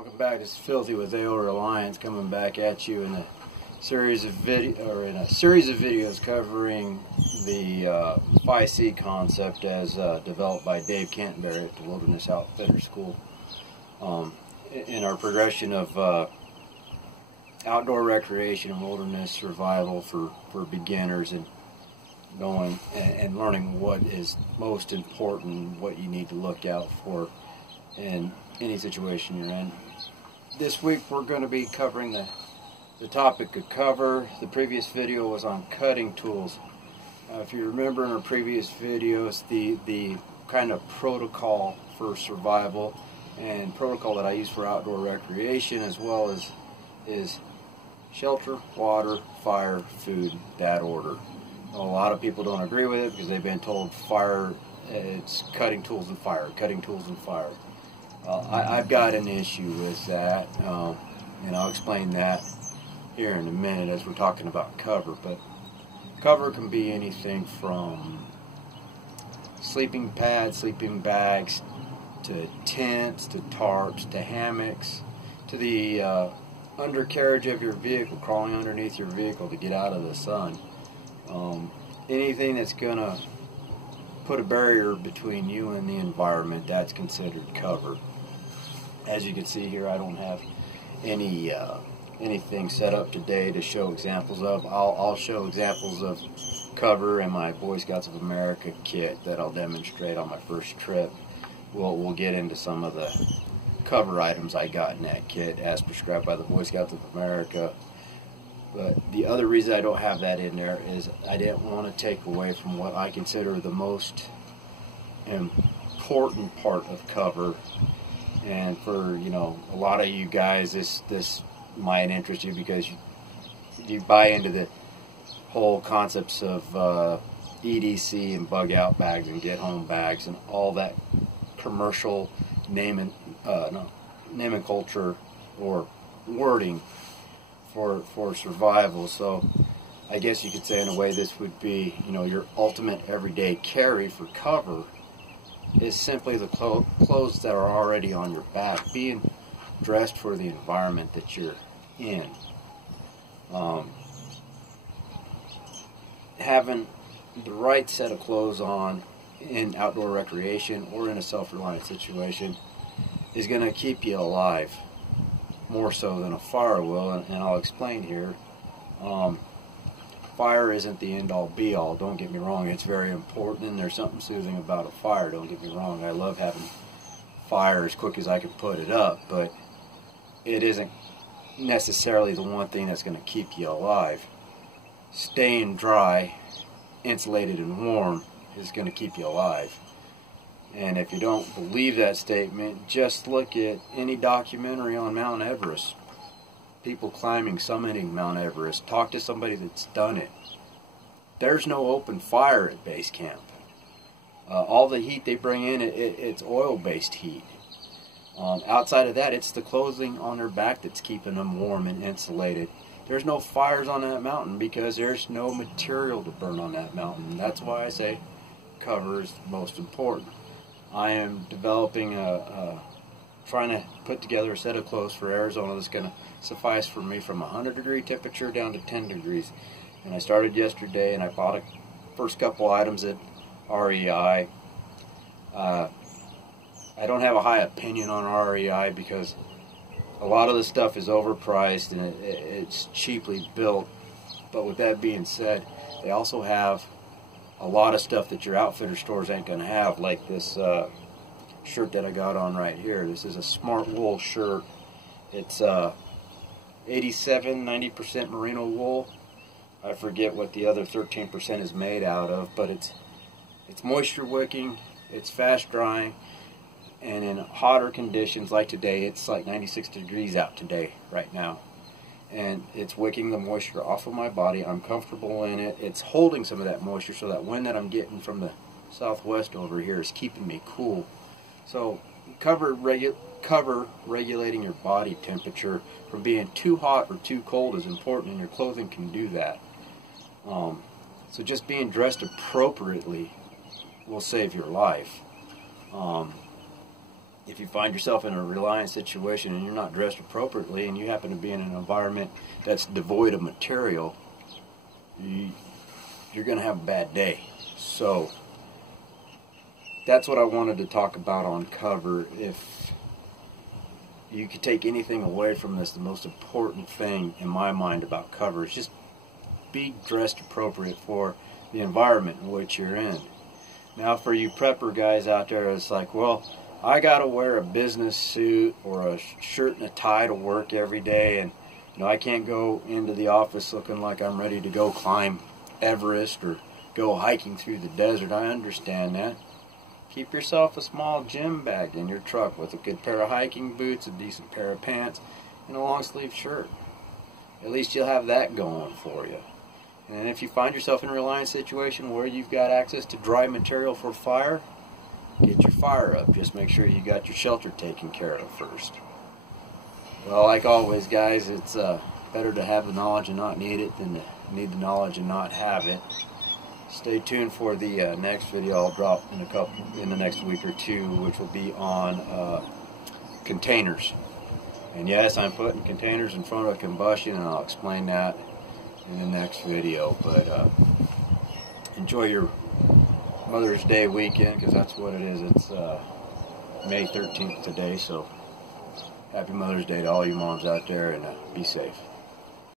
Welcome back. This is Filthy with AO Reliance, coming back at you in a series of videos covering the 5C concept as developed by Dave Canterbury at the Wilderness Outfitter School. In our progression of outdoor recreation and wilderness survival for beginners, and going and learning what is most important, what you need to look out for in any situation you're in. This week we're going to be covering the topic of cover. The previous video was on cutting tools. If you remember in our previous videos, the kind of protocol for survival and protocol that I use for outdoor recreation, as well as is shelter, water, fire, food, that order. A lot of people don't agree with it because they've been told fire, it's cutting tools and fire, cutting tools and fire. I've got an issue with that, and I'll explain that here in a minute as we're talking about cover. But cover can be anything from sleeping pads, sleeping bags, to tents, to tarps, to hammocks, to the undercarriage of your vehicle, crawling underneath your vehicle to get out of the sun. Anything that's going to put a barrier between you and the environment, that's considered cover. As you can see here, I don't have anything set up today to show examples of. I'll show examples of cover in my Boy Scouts of America kit that I'll demonstrate on my first trip. We'll get into some of the cover items I got in that kit as prescribed by the Boy Scouts of America. But the other reason I don't have that in there is I didn't want to take away from what I consider the most important part of cover. And for, a lot of you guys, this might interest you because you buy into the whole concepts of E.D.C. and bug out bags and get home bags and all that commercial name and culture or wording for survival. So I guess you could say in a way this would be, your ultimate everyday carry for cover is simply the clothes that are already on your back, being dressed for the environment that you're in. Having the right set of clothes on in outdoor recreation or in a self-reliant situation is going to keep you alive more so than a fire will, and I'll explain here. Fire isn't the end-all be-all, don't get me wrong. It's very important, and there's something soothing about a fire, don't get me wrong. I love having fire as quick as I can put it up, but it isn't necessarily the one thing that's going to keep you alive. Staying dry, insulated, and warm is going to keep you alive. And if you don't believe that statement, just look at any documentary on Mount Everest. People climbing, summiting Mount Everest. Talk to somebody that's done it. There's no open fire at base camp. All the heat they bring in, it's oil-based heat. Outside of that, it's the clothing on their back that's keeping them warm and insulated. There's no fires on that mountain because there's no material to burn on that mountain. That's why I say cover is the most important. I am developing trying to put together a set of clothes for Arizona that's going to suffice for me from 100-degree temperature down to 10 degrees. And I started yesterday, and I bought a first couple items at REI. I don't have a high opinion on REI because a lot of the stuff is overpriced and it's cheaply built. But with that being said, they also have a lot of stuff that your outfitter stores ain't going to have, like this shirt that I got on right here. This is a smart wool shirt. It's 87, 90% merino wool. I forget what the other 13% is made out of, but it's moisture wicking, it's fast drying, and in hotter conditions like today, it's like 96 degrees out today, right now. And it's wicking the moisture off of my body. I'm comfortable in it. It's holding some of that moisture, so that wind that I'm getting from the southwest over here is keeping me cool. So cover regulating your body temperature from being too hot or too cold is important, and your clothing can do that. So just being dressed appropriately will save your life. if you find yourself in a reliant situation and you're not dressed appropriately and you happen to be in an environment that's devoid of material, you're going to have a bad day. So that's what I wanted to talk about on cover. If you could take anything away from this, the most important thing in my mind about cover is just be dressed appropriate for the environment in which you're in. Now for you prepper guys out there, it's like, well, I gotta wear a business suit or a shirt and a tie to work every day, and I can't go into the office looking like I'm ready to go climb Everest or go hiking through the desert. I understand that. Keep yourself a small gym bag in your truck with a good pair of hiking boots, a decent pair of pants, and a long sleeve shirt. At least you'll have that going for you. And if you find yourself in a reliant situation where you've got access to dry material for fire, get your fire up. Just make sure you got your shelter taken care of first. Well, like always, guys, it's better to have the knowledge and not need it than to need the knowledge and not have it. Stay tuned for the next video I'll drop in the next week or two, which will be on containers. And yes, I'm putting containers in front of combustion, and I'll explain that in the next video. But enjoy your Mother's Day weekend, because that's what it is. It's May 13th today, so happy Mother's Day to all you moms out there, and be safe.